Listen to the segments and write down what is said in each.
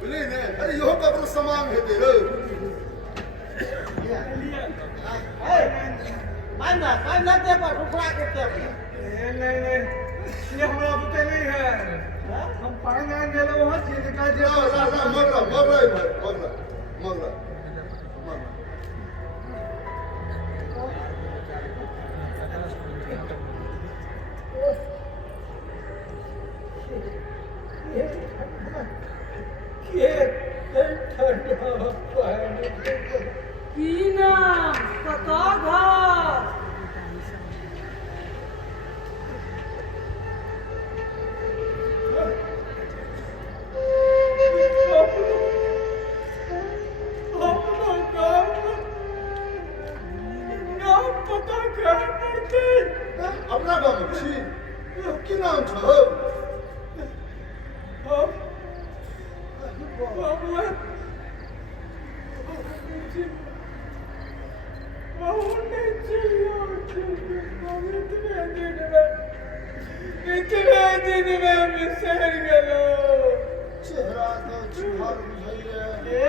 बोले ने अरे यो कपड़ो सामान है तेरे मानना दे पर रुपया करते नहीं ये हमारा बुते नहीं है हम पानी आने गेलो वहां चीज का जे मगला कीना पता घर अपना गाँव छी की नाम छो इतने दिन में बिसर गलो चेहरा तो चिन्हार बुझाइए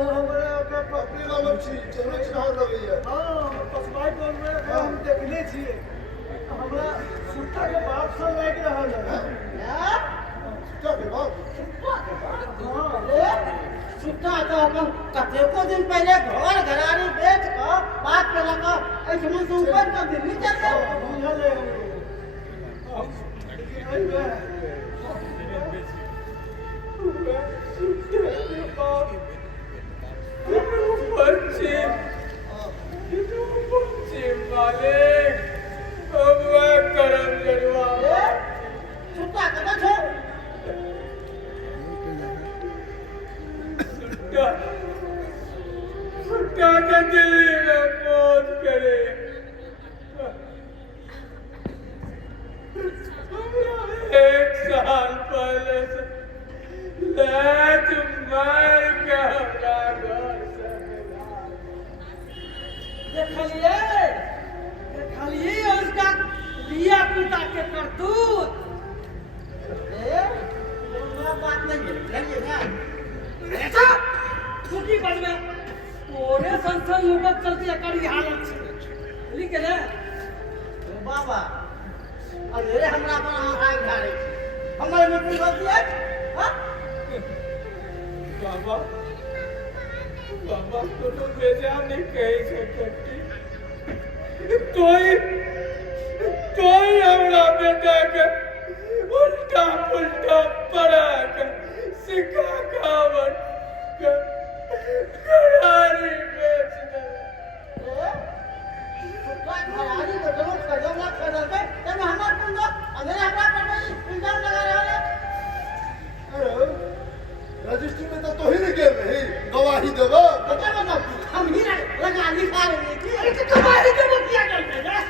हमरा के अपने गाँव छी चेहरा चिन्हार लगैया हां पसवाई बोल में हम देखले छिए हमरा सुट्टा के बाप सब लाग रहल है क्या के बात सुट्टा तो अपन कतेको दिन पहले घर घरारी बेच कर बात पे लगा ऐसे से ऊपर का दिल्ली चल गए बुझले सुट्टा कदा छो एक साल पहले से लैट मार के हमरा घर से देखलिए उसका लिया पिता के करतूत बात नहीं है ऐसा छुट्टी बन में पूरे संस्थान युवक चलती है करी हालत लिख ले बाबा अरे हमरा पर आग ढारे हमर में कोई बात है हां बाबा तो बेजा नहीं कह सकती कोई हमरा बेटा के उल्टा पुल्टा पड़ा के सिखा खावन करारी बेच दे खरारी को जरूर खजम ना खरीद के तब हमार कौन दो अंदर हमरा पर नहीं इल्जाम लगा रहा है अरे रजिस्ट्री में तो ही नहीं गेल रही गवाही देबो बता हम ही लगा लिखा रहे थे अरे तो गवाही के बतिया करते हैं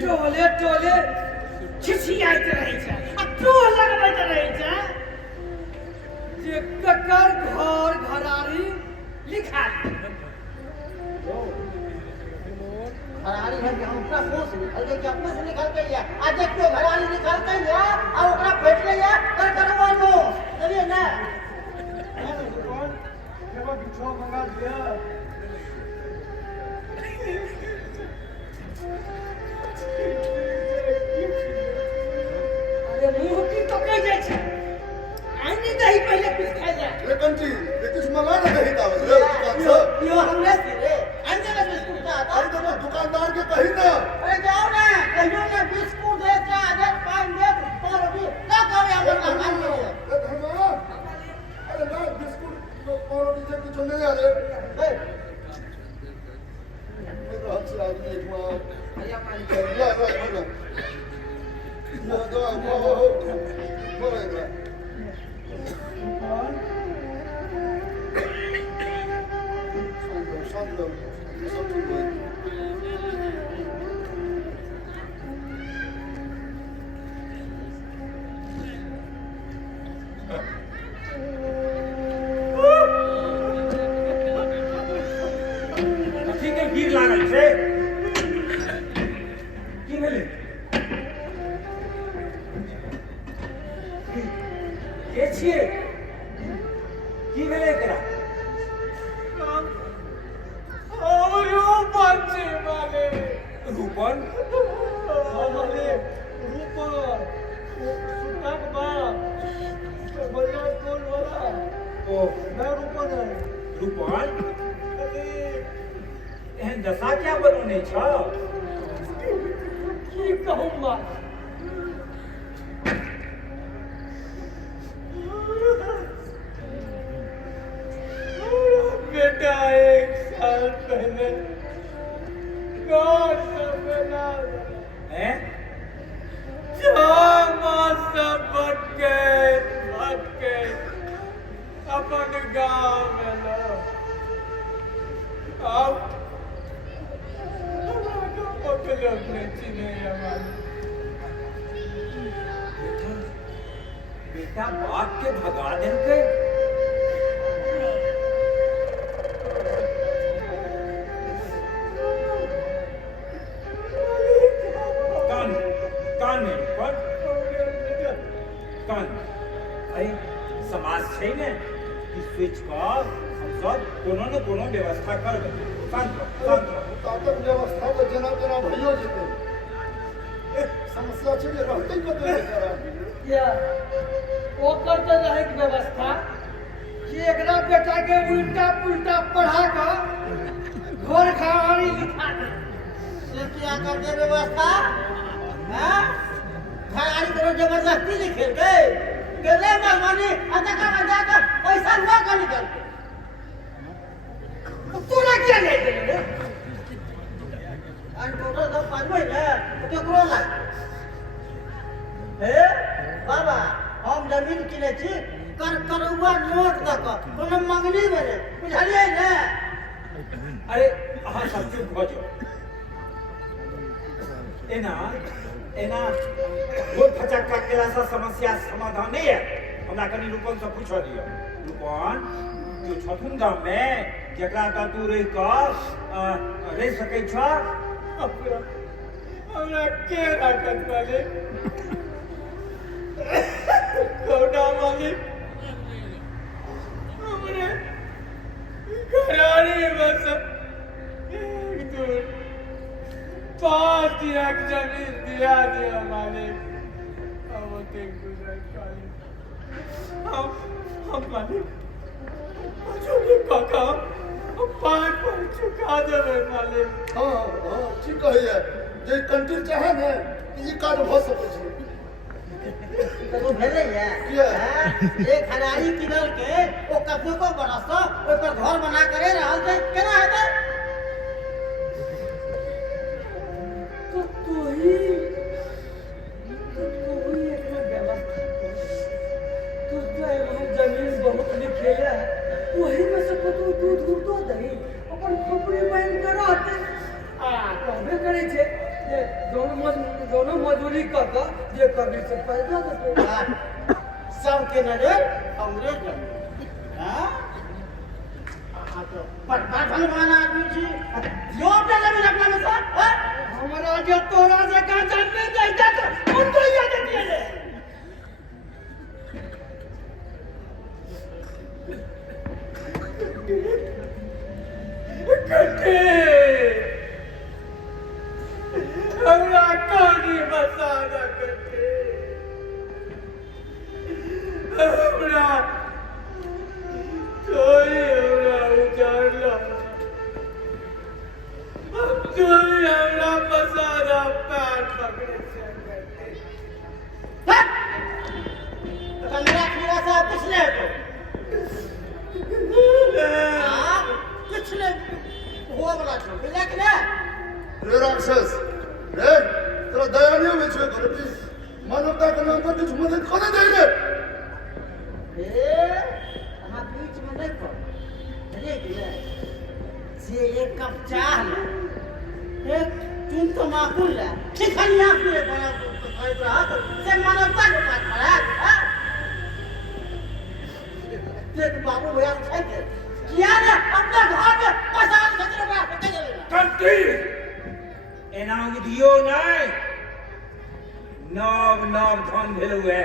टोले टोले छिछियाइत रहे छै आ तू लगबैत रहे छै जे ककर घर घरारी लिखा घरारी है कि हम अपना सोच निकल के क्या कुछ निकल के या आज देखियो घरारी निकल के या और ओकरा फेंक ले या कर करवा लो चलिए ना दुकान केवल बिछो मंगा दिया अरे मुंह की तो कह जाय छै आनी दही पहले कुछ खा जा लेकिन जी ये कुछ मंगा ना दही दावत रे दुकान से यो हमने रे अंदर में बिस्कुट था अरे तो दुकानदार के कही ना अरे जाओ ना कहियो ना बिस्कुट दे चादर पान दे और अभी ना करे हम काम करो अरे ना बिस्कुट और डीजे कुछ नहीं आ रहे मेरा हाथ से आदमी एक मां भैया पानी ला ला ला ना तो हो की भेले के छिए की भेले एकरा रूपन हमारे ऊपर सुनक बाप बल्ला कौन वाला ओ मैं ऊपर है रूपन एहन दशा क्या बनौने छ की कहूँ माँ बेटा 1 साल पहले गाँव से मिला हैं भट के अपन गाँव में लो अब लोग ने चिने हमारे बेटा बाप के भगा देलकै कान में पर कान अरे समाज छै ने कि स्विच का हम सब कोनो न कोनो व्यवस्था करबै शांत तातक व्यवस्था तो जना जना भइयो जेतै समस्या छै जे रहतै कतौ बेचारा या ओकर तो रहे के व्यवस्था कि एकरा बेटा के उल्टा पुल्टा पढ़ा कर घर कहानी लिखा दे से क्या कर दे व्यवस्था हां घराड़ी को जबरदस्ती लिखे गए गेले मेहमानी अतका बजा कर पैसा हुआ का निकल तोरा क्या ले दे रे अन टोटल तो 5 महीने तो करो ला हे बाबा हम जमीन किने छी करुआ नोट दक कोनो मंगनी में बुझलिए ने अरे अहाँ सब चुप भ जाओ एना वो फचक्का केला सा समस्या समाधान नहीं है हमरा कनी रूपन से पूछ दियो रूपन तू छथुन गांव में जकरा का तू रह कर रह सकै छ हमरा के राखत वाले कोटा मालिक हमरे घराड़ी बस एक दूर 5 लाख जमीन दिया मालिक अब ते गुजर काली हम मालिक जो ये काका हम 5 चुका देवे मालिक हाँ हाँ ठीक कहैया जे कंट्री चाहे ने ई कार्ड भ सकै छै तो भेले है किया? एक हरारी किनल के ओ कतो को बरस ओइ पर घर बना करे रहल छै केना हेतै तो ही एकरा व्यवस्था तू तो एमन जमीन बहुत लिखेला वही में से कतो दूध दो दही अपन खोपड़ी बहन के रहते कहबे करे छै जे दोनों मजदूरी क के जे कभी से पैदा देते सबके नजर हमरे पर हां तो पर भलवाना आदमी छी जो पे जमीन अपना में से हमरा जे तोरा से का जमीन दे दे तो उनको याद दिए ले कटे हमरा कहानी बसाना कटे हमरा चोरी हमरा उजाड़ला अब चोरी हमरा बसाना पैर पकड़े से कटे कमरा खीरा से पिछले तो पिछले हुआ वाला छो बिलक ने रे राक्षस रे तेरा दया नहीं होवे छै करती मानवता के नाम पर कुछ मदद करे दे रे हम बीच में नहीं पड़ अरे जे एक कप चाह ले एक तुम तो माकूल है ठिकाना पूरे बड़ा से मानवता के पास पड़ा देख बाबू भैया उठा के किया ने अपने घर में पैसा खर्च रहा है कंट्री एना उधियो नहीं नव नव धन भेलु है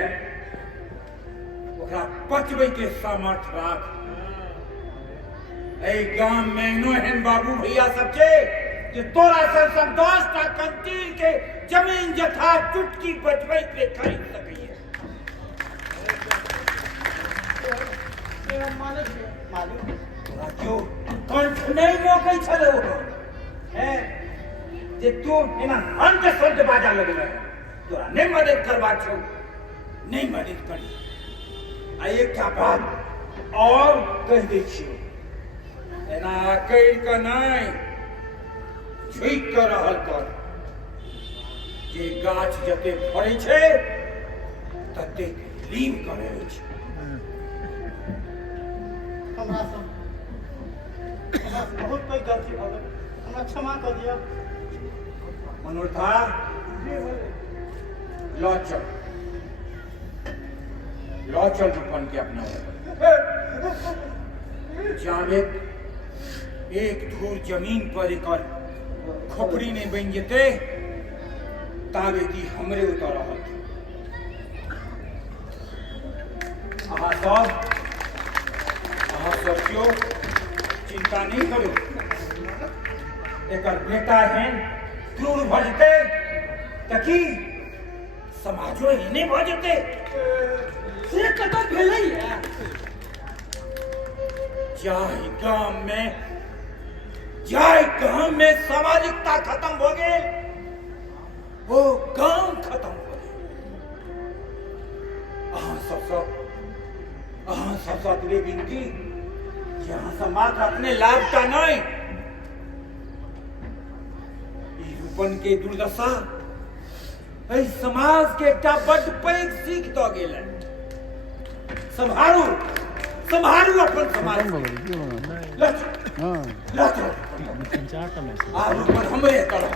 ओकरा पचबै के सामर्थ राख ए गांव में एनो एहन बाबू भैया सब छे जे तोरा सब 10टा कंटील के जमीन जथा चुटकी बचबै के खरीद सकैए मालिक तोरा क्यों कंठ नहीं मोकै छलो है जे तू एना हंट संत बाजा लगल तोरा नहीं मदद करबा छौ नहीं मदद करी आ एकटा बात और कह दै छियौ एना कहि के नहीं झुक के रहल कर जे गाछ जते फड़ै छै तते लीव करे छै हमरा बहुत पैघ गलती भऽ गेल हमरा क्षमा कऽ दिअ मनोरथा लौ चल रूपन के अपना जावेद एक धूर जमीन पर एक खोपड़ी नहीं बन जेते तावेदी हमरे उतर रहल अहाँ सब क्यों चिंता नहीं करो एकर बेटा है क्रूर भजते तकी समाजो हिने भजते से कतऽ भेलैया जाय गांव में सामाजिकता खत्म हो गेल वो गांव खत्म हो गेल अहाँ सब विनती यहाँ समाज अपने लाभ का नहीं रूपन के दुर्दशा समाज के एकटा बड़ पैघ सीख दऽ गेल संभारू अपन समाज रूपन हमरे तरह